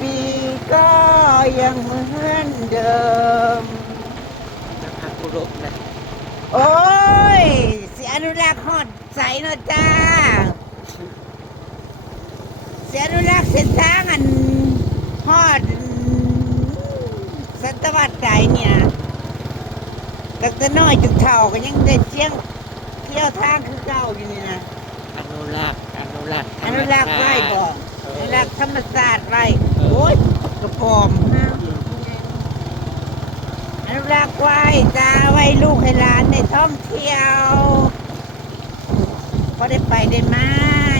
ปีก็ยังเหมือนเดิมนะคะกุลกนะโอ้ยเสียอนุรักษ์ฮอดใสเนาะจ้า เสียอนุรักษ์เส้นทางอันฮอดสัตวัดใจเนี่ยตั้งแต่น้อยจนเฒ่าก็ยังได้เสียงเที่ยวทางคือเก่าอยู่นี่นะอนุรักษ์อนุรักษ์ธอรรมนุรักษ์ชาติไว้บอกเอออนุรักษ์ธรรมศาสตร์ไว้เออโอ้ยกระปอมฮะอนุรักษ์ไว้จ้าไว้ลูกให้หลานได้ท่องเที่ยวพอได้ไปได้มา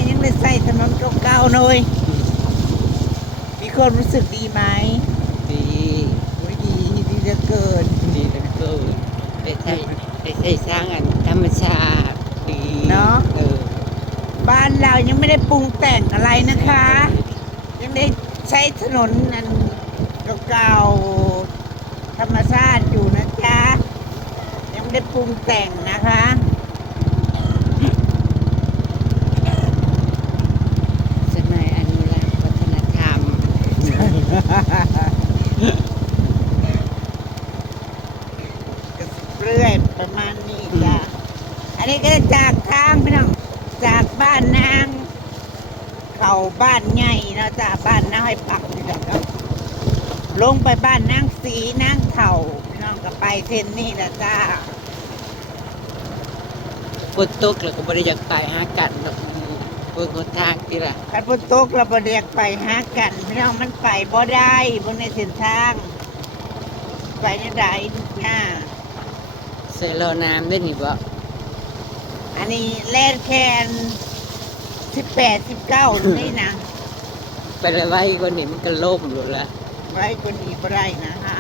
ยังได้ใส่ถนนเก่าๆหน่อย มีความรู้สึกดีไหม ดีโอ้ยดีดีเหลือเกินดีเหลือเกินได้ใช้ได้ใช้สร้างอันธรรมชาติดีเนาะเออบ้านเรายังไม่ได้ปรุงแต่งอะไรนะคะ ยังได้ ใช้ถนนนั้นเก่าๆธรรมชาติอยู่นะจ๊ะ ยังไม่ได้ปรุงแต่งนะคะสมัยอนุรักษ์วัฒนธรรม เรื่อยประมาณนี้จ้ะ อันนี้ก็จากทางพี่น้อง จากบ้านนาง เข้าบ้านใหญ่เนาะจ้ะบ้านน้อยปักนี่แหละครับลงไปบ้านนางสีนางเถ่าพี่น้องก็ไปเส้นนี้นะจ้าฝนตกแล้วก็บริยากไปหากันดอกเบิ่งหนทางที่ละคันฝนตกเราบ่เรียกไปหากันพี่น้องมันไปบ่ได้บนในเส้นทาง ไปในใดจ้าใส่รอน้ำได้นี่บ่อันนี้แล่นแคน สิบแปดสิบเก้านี่นะไปเลยไว้กว่านี้มันก็ล่มอยู่ละไว้คนนี้บ่ได้นะฮะ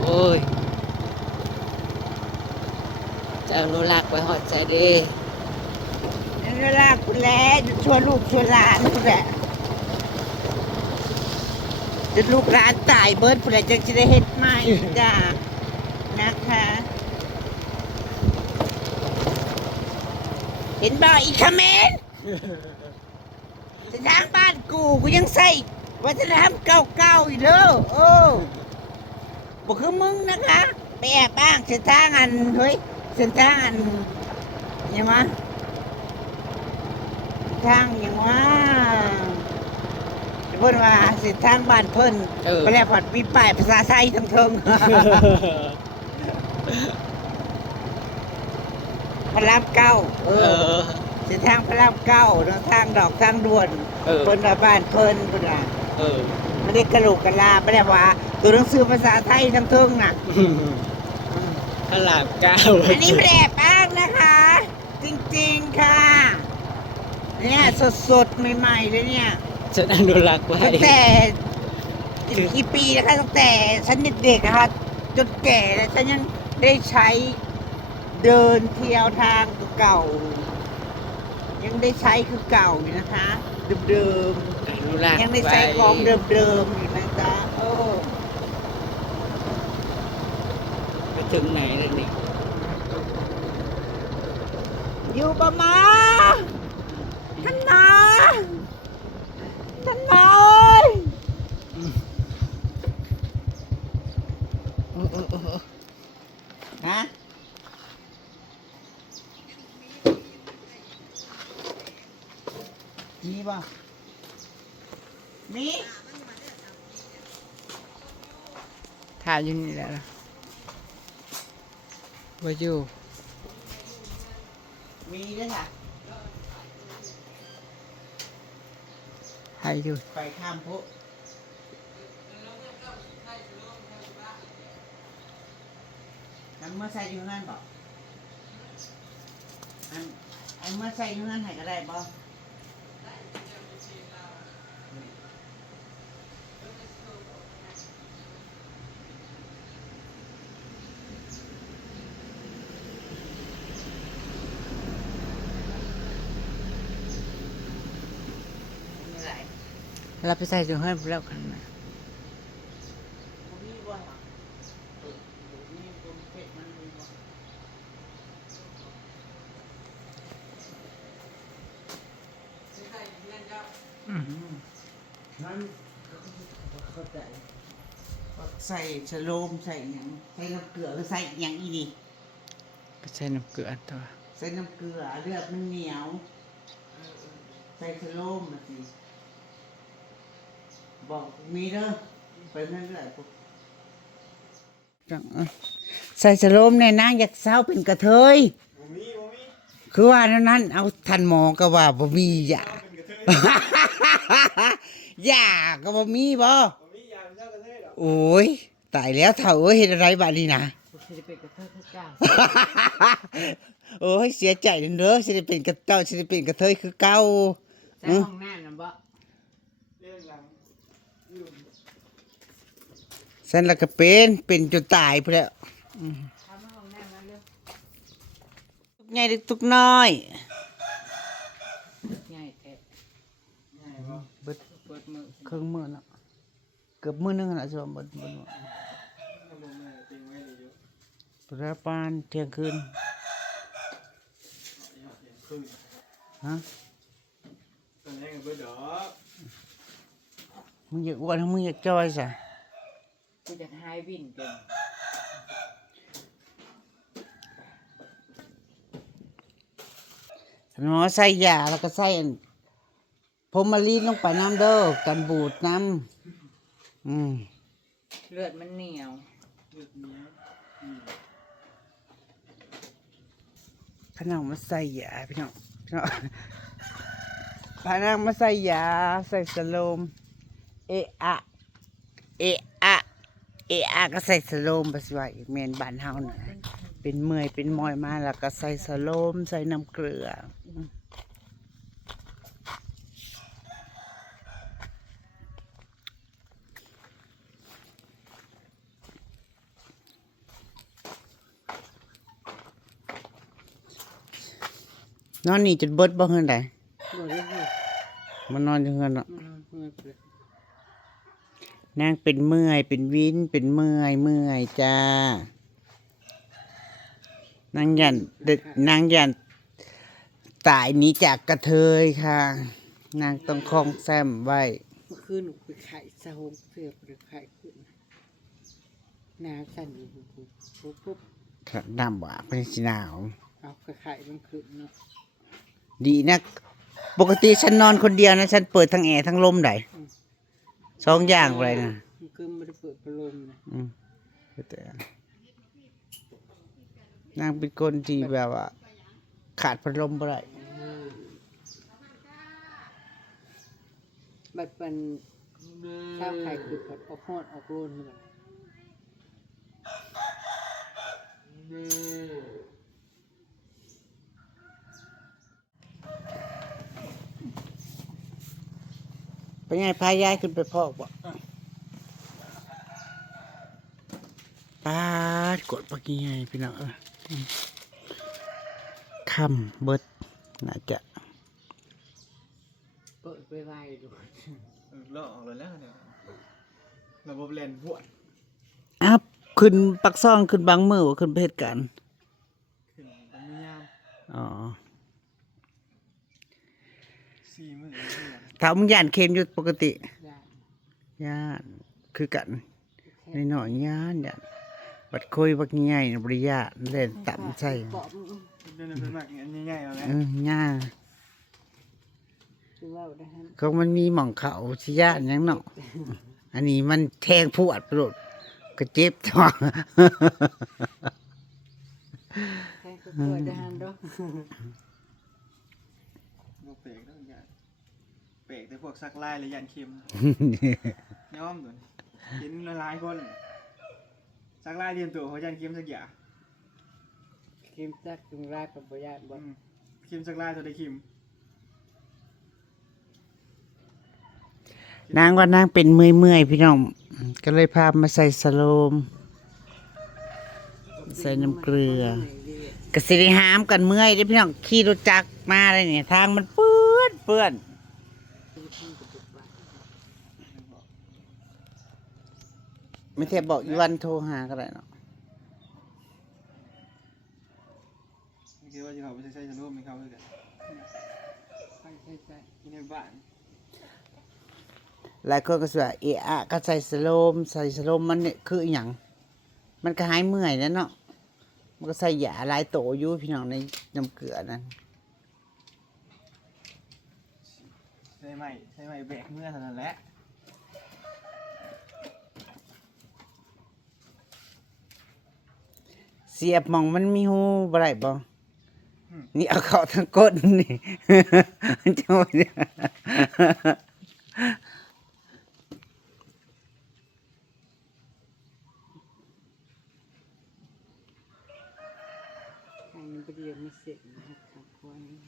โอ้ยจะอนุรักษ์ไว้หอดใจเด้นั่นเวลาคุณแลชวนลูกชวนหลานคุณแหละจนลูกหลานตายเบิดคุณแหละจะจะได้เฮ็ดใหม่จ้านะคะ เห็นบ่อีกคอมเขมนต์จะทางบ้านกูกูยังใส่วัฒนธรรมเก่าๆอยู่เด้อโอ้บอกคือมึงนะคะไปแอบบ้างเส้นทางอันเฮ้ยเส้นทางอันยังวะทางยังวะเพิ่นว่าเส้นทางบ้านเพิ่นเออ ไปแล้วผัดมีป้ายภาษาไทยทั้งเทิง พระรามเก้าเอเอออเส้นทางพระรามเก้าเนาะทางดอกทางด่วนเออ เพิ่นว่าบ้านเพิ่นเพิ่นว่าเออ ไม่ได้กระโหลกกระลาไม่ได้ว่าตัวหนังสือภาษาไทยทั้งเทิงน่ะ พระรามเก้าอันนี้ไม่ได้แอบอ้างนะคะ จริงๆค่ะ เนี่ยสดๆ ใหม่ๆเลยเนี่ยฉันอนุรักษ์ไว้ ตั้งแต่กี่ปีนะคะตั้งแต่ฉันเด็กๆนะคะจนแก่แล้วฉันยังได้ใช้ เดินเที่ยวทางเก่า ยังได้ใช้คือเก่าอยู่นะคะเดิมอนุรักษ์ๆยังได้ไว้ใช้ของเดิมๆอยู่นะจ๊ะโอ้ไปถึงไหนแล้วนี่อยู่ประมาท่านนาท่านนาเอ้ยฮะ มีป่ะมีถ่ายอยู่นี่แหละนะว่าอยู่มีด้วยค่ะถ่ายอยู่ไปข้ามพุอันเมื่อใส่อยู่นั่นบอกอันอันเมื่อใส่อยู่นั่นให้ก็ได้บ่ไม่ไร เราไปใส่ถุงเฮือนพวกแล้วกันนะบ่มีบ่หรอเออบ่มีบ่มีเป็ดมันมีบ่อืมอืมนั่นเข้าใจใส่ชะโลมใส่ยังใส่น้ำเกลือใส่ยังอีนี่ก็ใช้น้ำเกลือตัวใส่น้ำเกลือเลือดมันเหนียว ใส่ชะโลมมาสิ บอกมีเด้อไปนั่นเรื่อยปุ๊บจังเอ้ยใส่ชะโลมในนางอยากเศร้าเป็นกระเทย บ่มีบ่มีคือว่านั้นนั้นเอาทันหมอก็ว่าบ่มียา เป็นกระเทย ยาก็บ่มีบ่บ่มียามเจ้ากระเทยหรอกโอ้ยตายแล้วเถ่าเอ้ยเฮ็ดอะไรบาดนี้นะ กูจะเป็นกระเทยพระเจ้าโอ้ยเสียใจเด้อสิได้เป็นกระเจ้าสิได้เป็นกระเทยคือเก่า ใส่ห้องน้ำนะบ่ เรื่องหลังอยู่ ฉันละก็เป็น เป็นจนตายพุ่นแล้วทำห้องน้ำมาเร็วทุกใหญ่เล็กทุกน้อยง่ายแท้ง่ายบ่เบิดเปิดมือครึ่งมื้อแล้วเกือบมื้อหนึงน่ะสิว่าเบิดเบิดถ้าบ่มาติงไว้เลยอยู่ประมาณเที่ยงคืนเอาเสียงขึ้นฮะตอนแรกก็เบิดดอกมึงอยากอ้วนมึงอยากจ้อยซะ กูจะหายวิ่นเกินหมอใส่ยาแล้วก็ใส่อันพรมมารีนลงไปน้ำเด้อกันบูดน้ำอืมเลือดมันเหนียวเลือดเนี้ยอืมพนังมาใส่ยาพี่น้องพี่น้องพนังมาใส่ยาใส่สโลมเอะอะเอะอะ เอะอะก็ใส่สโลมไปสิว่าอีกแมนบ้านเฮาน่ะเป็นเมื่อยเป็นมอยมาแล้วก็ใส่สโลมใส่น้ำเกลืออนอนนี่จนเบิดบ่เฮือนใดบ่ได้เลยมันนอนอยู่เฮือนเนาะ อืมมือเปลือก นางเป็นเมื่อย เป็นวินเป็นเมื่อยเมื่อยจ้านางยันเด็กนางยันตายหนี้จากกระเทยค่ะ นางต้องคล้องแซมไว้เมื่อคืนหนูไปไข่สะโฮมเสือกหรือไข่ขึ้นน้ำสั่นอยู่ปุ๊บปุ๊บปุ๊บค่ะน้ำว่าเป็นสิหนาว เอาไข่มันขึ้นเนาะดีนะ ปกติฉันนอนคนเดียวนะ ฉันเปิดทั้งแอร์ทั้งลมได้ สองอย่างเลยนะมันคือไม่ได้เปิดพัดลมนะอืมแต่นางเป็นคนที่แบบว่า ขาดพัดลมบ่ได้บัดเป็นข้าวไข่คือผัดออกฮอดออกโรนนี่แหละ เป็นไงพายายขึ้นไปพอกบ่ปาดกดปากยังไงพี่น้องเอออืมคำเบิดน่าจะเปิดไปไวดูเออเลาะออกเลยแล้วเนี่ยระบบแลนพวดอัพขึ้นปักซ่องขึ้นบางมือว่าขึ้นไปเหตุการณ์ขึ้นมันไม่ยามอ๋อสี่มื้อเดือน ถ้ามึงย่านเค็มอยู่ปกติยาย่านคือกันแค่ในหน่อยๆย่านย่านบัดคุยบักใหญ่ๆน่ะบริยานเล่นต่ำใส่เกาะเดือนเป็นมากอันใหญ่ๆเอาแล้วเออย่าคือว่าได้ฮะก็มันมีหม่องเขาชิย่านหยังเนาะอันนี้มันแทงพวดโปรดก็เจ็บท้องแค่ก็เปิดได้ฮะดอกบ่เปรกแล้วอย่าเปรกแต่พวกซักลายหรือยันเค็มย้อมตัวนี้กินละลายคนซักลายเรียนตัวเขายันเค็มสักอย่างคิมจักจึงรากกับปยาบ่อืมเค็มสักลายตัวได้เค็มนางว่านางเป็นเมื่อยๆพี่น้อง ก็เลยพามาใส่สโลม ใส่น้ำเกลือกสิได้หามกันเมื่อยเด้อพี่น้องขี่รถจักรมาเลยเนี่ย ทางมันเปื้อนเปื้อน ไม่ใช่บอกอีวันโทรหาก็ได้เนาะไม่คิดว่าจะเขาไปใช้ชะโลมไม่เข้าเลยกันใช่ใช่ใช่ที่ในบ้านหลายคนก็สิว่าเอะอะก็ใส่สโลมใส่สโลมมันเนี่ยคืออหย่างมันก็หายเมื่อยแล้วเนาะมันก็ใส่ยาหลายโตอยู่พี่น้องในน้ำเกลือนั่นใช่ไหมใช่ไหมแบกเมื่อเท่านั้นแหละ สียบหมองมันมีหูบ่ได้บ่นี่เอาเข้าทางก้นนี่จังหวะนี้อันนี้เรียนไม่เสร็จนะครับครัวนี่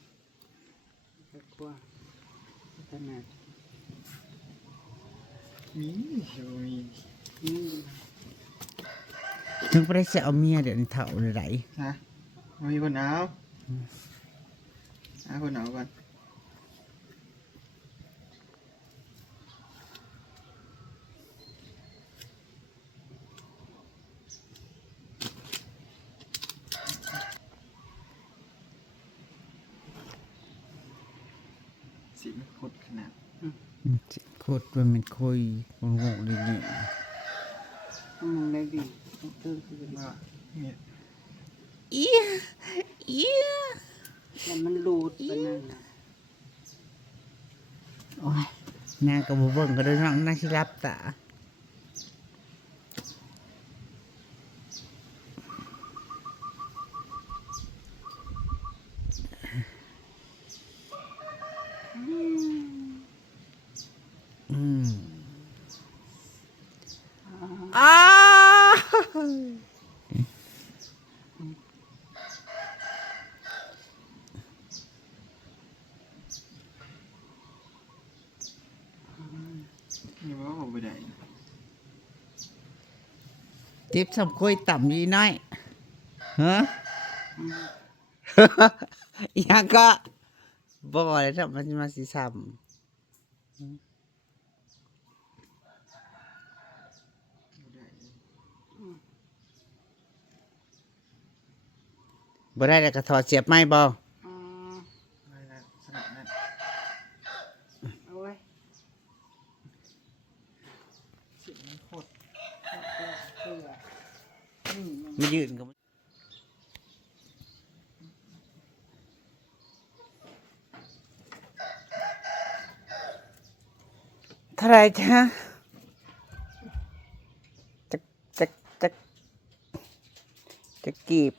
ครัวขนาดมีอยู่มี นี้ถึงไปได้จะเอาเมียเดี๋ยวนี้เท่าเลยไหลฮะมีคนเอาหาคนเอาก่อนสีมันโคตรขนาดโคตรมันเป็นคุยงงๆเลยนี่มองได้ดีเติมคือ ว่าเนี่ยอีอีแล้วมันรูดไปนั่นน่ะโอ้ยนางกับบุเบิ้งก็ได้น้องนางสิรับตา อืมอ้า นี่ว่าผมไปไหน ทิปสำคุยต่ำยีน้อยฮะยังก็บ่เลยถ้ามันมาสิซ้ำบ่ได้แล้วก็ถอดเสียบไม้บ่ ไม่ได้ขนาดนั้น เอาไว้ สีมันโคตร มายืนกับเท่าไหรจ๊ะจะจะจะจะกีบ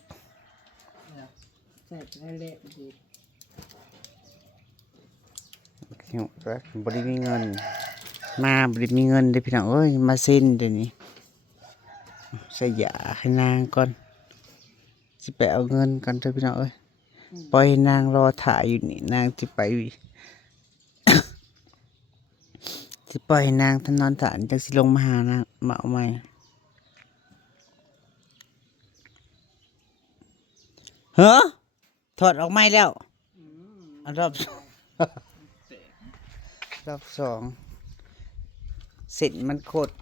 ใส่ไปเละดีหิวแล้วบริมีเงิน มาบริมีเงินเด้อพี่น้องเอ้ย มาเส้นเดี๋ยวนี้ ใส่ยาให้นางก่อนสิไปเอาเงินก่อนเด้อพี่น้องเอ้ยปล่อยนางรอถ่ายอยู่นี่นางจะไปสิปล่อยนางท่านนอนถ่ายจังสิลงมาหานางมาเอาใหม่เฮ้อถอดออกไม่แล้วอันรอบสองรอบสองเส้นมันโคตร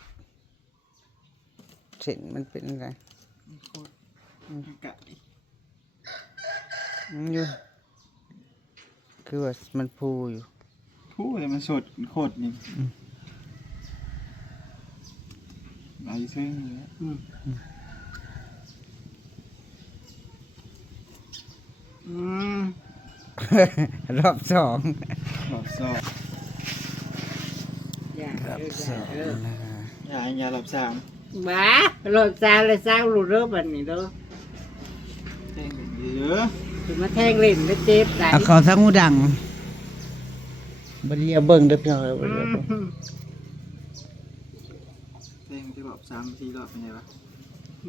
เส้นมันเป็นอะไรมันโคตรมันไก่อืมอยู่คือว่ามันพูอยู่ผู้เลยมันสดมันโคตรนี่ไหลซึ่งเลยอืมรอบสองหลอดซอกอย่ารอบเด้อสอย่าองเด้อนะคะยาอันยาหลอบสาม บ้าโลดซาเลยซาลูกเด้อบัดนี้เด้อแทงเป็นเยอะสิมาแทงเล่นแล้วเจ็บไหลเอาเขาทั้งหูดังบริยาเบิ่งเด้อพี่น้องเด้อบ่ได้เบิ่งแทงที่หลอบสามสี่รอบเป็นไงวะ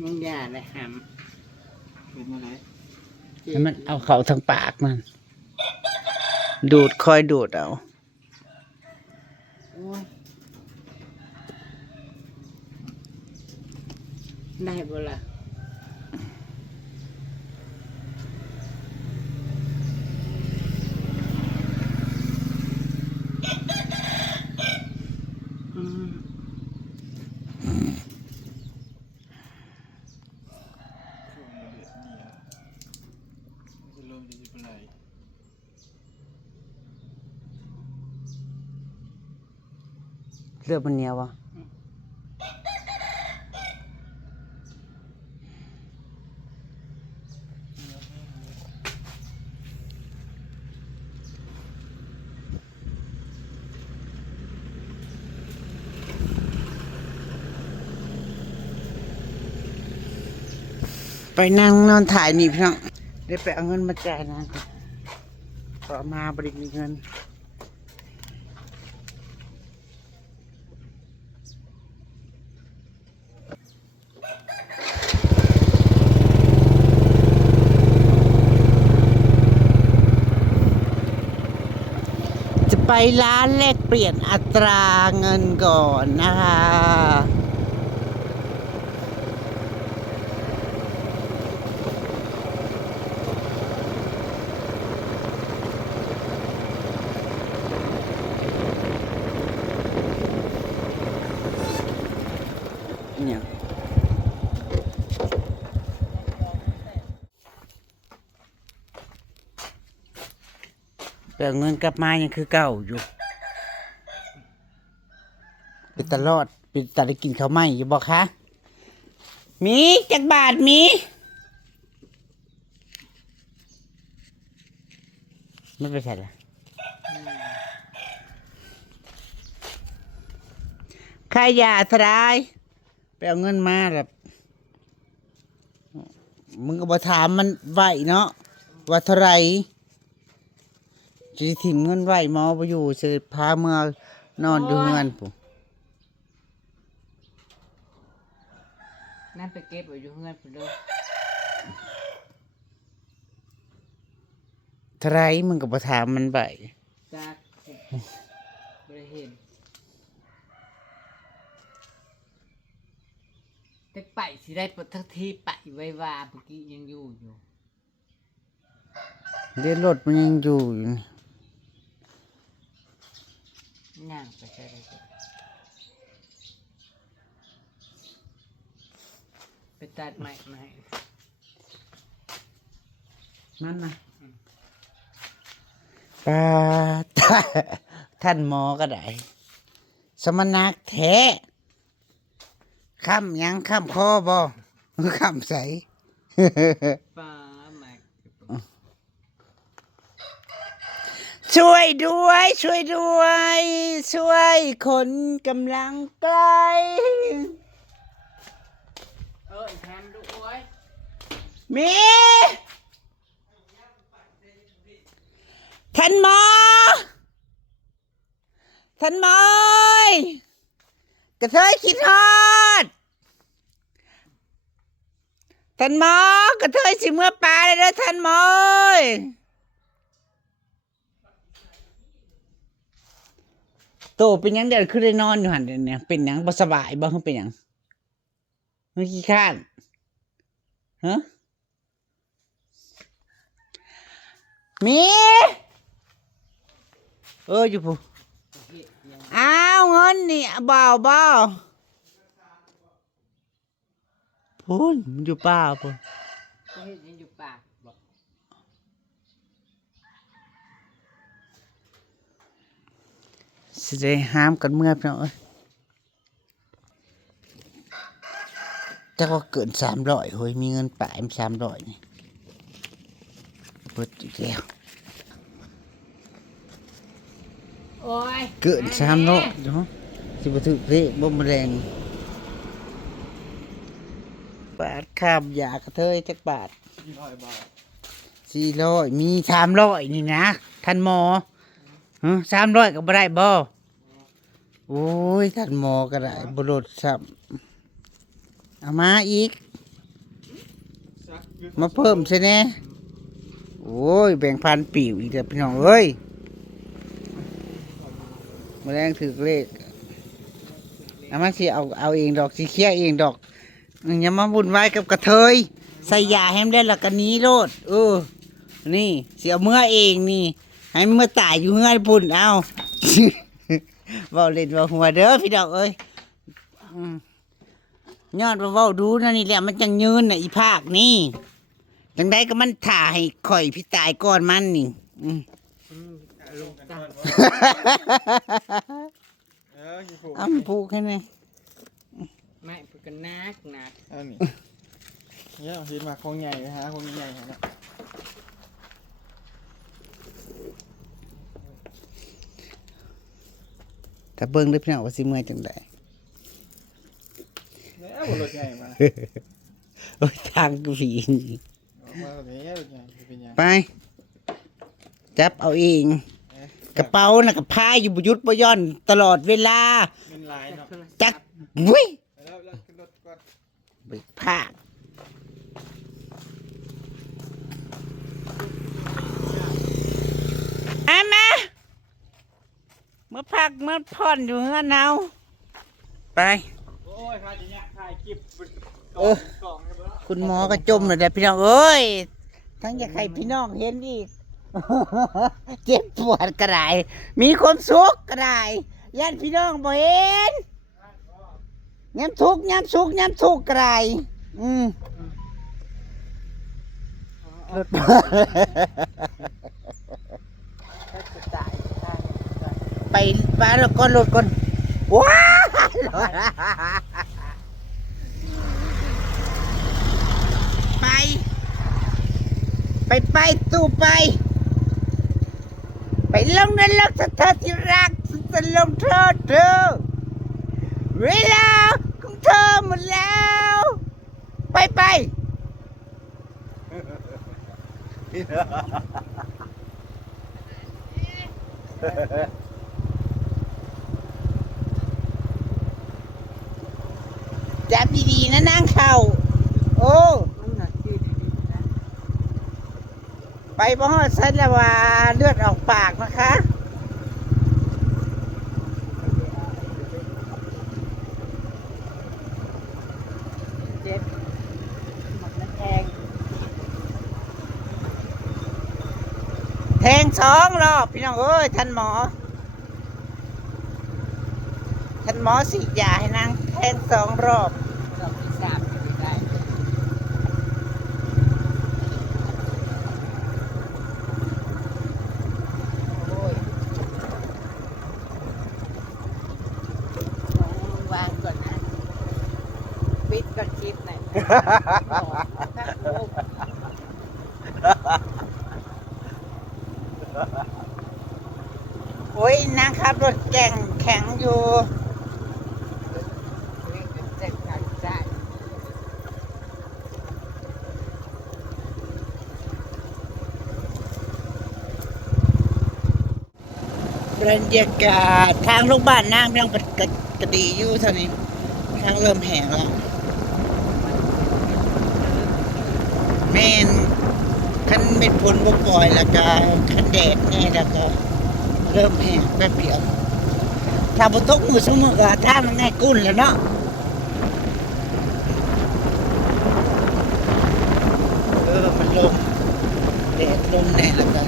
มึงอย่าเลยหเป็นอะไรำให้มันเอาเขาทั้งปากมัน ดูดคอยดูดเอาโอ้ย ได้บ่ล่ะเรื่อะมันจะเริ่มจะเป็นไรเลือดมันเหนียววะ ไปนั่งนอนถ่ายนี่พี่น้องได้ไปเอาเงินมาจ่ายนะต่อมาบริมีเงินจะไปร้านแลกเปลี่ยนอัตราเงินก่อนนะคะ เงินกลับมายังคือเก่าอยู่เป็นตลอดเป็นตาได้กินข้าวไหมอยู่บอกคะมีจักบาทมีไม่ไปใช่ละค่ายาทรายไปเอาเงินมาแบบมึงก็บอถามมันไหวเนาะว่าเท่าไร จะถิ่มเงินไหวหมอไปอยู่จะพาเมื่อนอนอยู่เงินปุ๊นั่นไปเก็บไว้อยู่เฮือนพุ่นเด้อเท่าไหรมึงก็บอถามมันไหวจากบ่ได้เห็นแต่ไปสิได้ปทักทีไปไว้ว่าเมื่อกี้ยังอยู่อยู่เรียนรถมันยังอยู่อยู่ นี่ย่างไปใช่ได้ก็ไปตัดไม้ไม้นั่นนะป้าท่านหมอก็ได้ สมนักแท้ข้ามยังข้ามคอบ่ข้ามใสป้าไม้ ช่วยด้วย ช่วยด้วย ช่วยคนกำลังไกลเออแทนดูโอ้ยมีท่านหมอท่านหมอยกระเทยคิดฮอดท่านหมอกระเทยสิเมื่อปลาเลยเด้อท่านหมอ โตเป็นหยังเดี๋ยวขึ้นได้นอนอยู่หันเดี๋ยวนี่ยเป็นหยังบ่สบายบ่คือเป็นหยังเมื่อกี้ข้านฮะมีเอออยู่ผู้อ้าวเงินนี่เบาเบาพูนมันอยู่ป่าพูน ก็เห็นอยู่ปากบอก สิได้ห้ามกันเมื่อพี่น้องเอ้ยจักว่าเกินสามร้อยเฮ้ยมีเงินป่ายสามร้อยนี่เบิดอีกแล้วโอ้ยเกินสามร้อยเนาะสิบถึกเลขบ่มแรงบาทข้ามยากระเทยจักบาทร้อยบาทสี่ร้อยมีสามร้อยนี่นะท่านหมอสามร้อยก็บ่ได้บ่ โอ้ยท่านหมอก็ได้บรดซ้ำเอามาอีก มาเพิ่มใช่ไหมโอ้ย แบ่งพันปิวอีกแล้วพี่น้องเอ้ยมาแรงถือเลขเอามาสิเอาเอาเองดอกสิเคลียเองดอกอย่ามาวุ่นวายกับกระเทยใส่ยาให้มันได้ละกันนี้โลดเออนี่เสียเมื่อเองนี่ ให้มันเมื่อตายอยู่เงื่อนพุ่นเอา เว้าเล่นเว้าหัวเด้อพี่ดอกเอ้ยอืมยอดว่าเว้าดูนะนี่แหละมันจังยืนน่ะอีภาคนี่จังได้ก็มันถ่าให้ข่อยพี่ตายก่อนมันนี่ อืม ลงกันก่อนวะเอออสิผูกอ้ำผูกให้แน่ไม่พูดกันนักหนัก เอานี่เนี่ยเอาหินมาคงใหญ่นะฮะคงใหญ่ๆนะ ถ้าเบิ่งได้พี่น้องว่าสิเมื่อยจังไดแล้วบนรถใหญ่มาโอ้ยทางกูผีออกมาแบบนี้รถใหญ่เป็นยังไป จับเอาเอง กระเป๋าน่ะกับพายอยู่บหยุดบ่ย่อนตลอดเวลาเป็นลายเนาะจักวุ้ยไปแล้วแล้วขึ้นรถก่อนไปพาดอามาเมื่อพักเมื่อผ่อนอยู่เฮือนเอาไป โอ้ยถ่ายจะเนี่ยถ่ายคลิปกเอล่อองกล่องกันไปแล้วคุณหมอก็จมเลยแต่พี่น้องเอ้ย ทั้งอยากให้พี่น้องเห็นอีก เจ็บปวดกระไรมีความสุขกระไรญาติพี่น้องบ่เห็นย้ำทุกข์ย้ำสุขย้ำทุกข์กระไรอืม รถ ไปบ้านแล้วก็รถก่อนว้าไป ไปไปตู้ไป ไปลงนรกสัทธาที่รักฉันจะลงโทษเธอเวลาของเธอหมดแล้ว ไปไป จับดีๆนะนางเข่าโอ้ไปบ่ฮอดสันละว่าเลือดออกปากนะคะเจ็บหมดน้ำแทง แทงสองรอบพี่น้องเอ้ยท่านหมอท่านหมอสีดยาให้นางแทงสองรอบที่สามจะได้ โอ้ย วางก่อนนะปิดก่อนคลิปหน่อยถ้า โอ้ยนางขับ รถแก่งแข็งอยู่บรรยากาศทางโรงพยาบาลนางยังเป็นกระกระดีอยู่เท่านี้ทางเริ่มแห้งแล้ว แม่นคันเป็นผลบ่ปล่อยแล้วก็คันแดดแน่แล้วก็ เริ่มแห้งแป๊บเดียวถ้าบ่ตกมือสมือก็ท่ามันง่ายกุ้นแล้วเนาะเออมันลมแดดลมแน่แล้วก็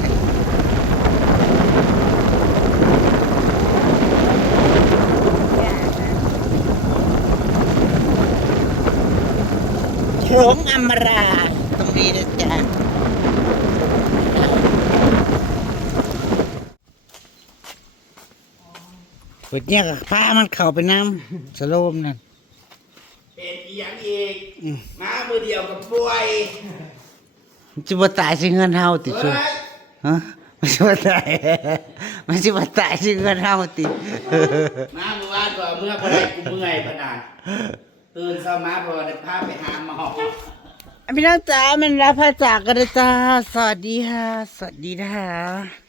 โฉมอมรา ตรงนี้นะจ๊ะเปิดเนี่ยกับพามันเข้าไปน้ำสโลมนั่นเป็นอีหยังอีกมามือเดียวกับป่วยมันจะมาตายสิเงินเฮาติเฮ้ชัวยฮะมันจะมาตายมันจะมาตายสิเงินเฮาติมาเมื่อวานก็เมื่อพอได้กูเมื่อยพะนานตื่นเช้ามาพอได้พาไปหาหมอ พี่น้องจ๋ามันรับพระจากกันเลยจ้าสวัสดีค่ะ สวัสดีนะคะ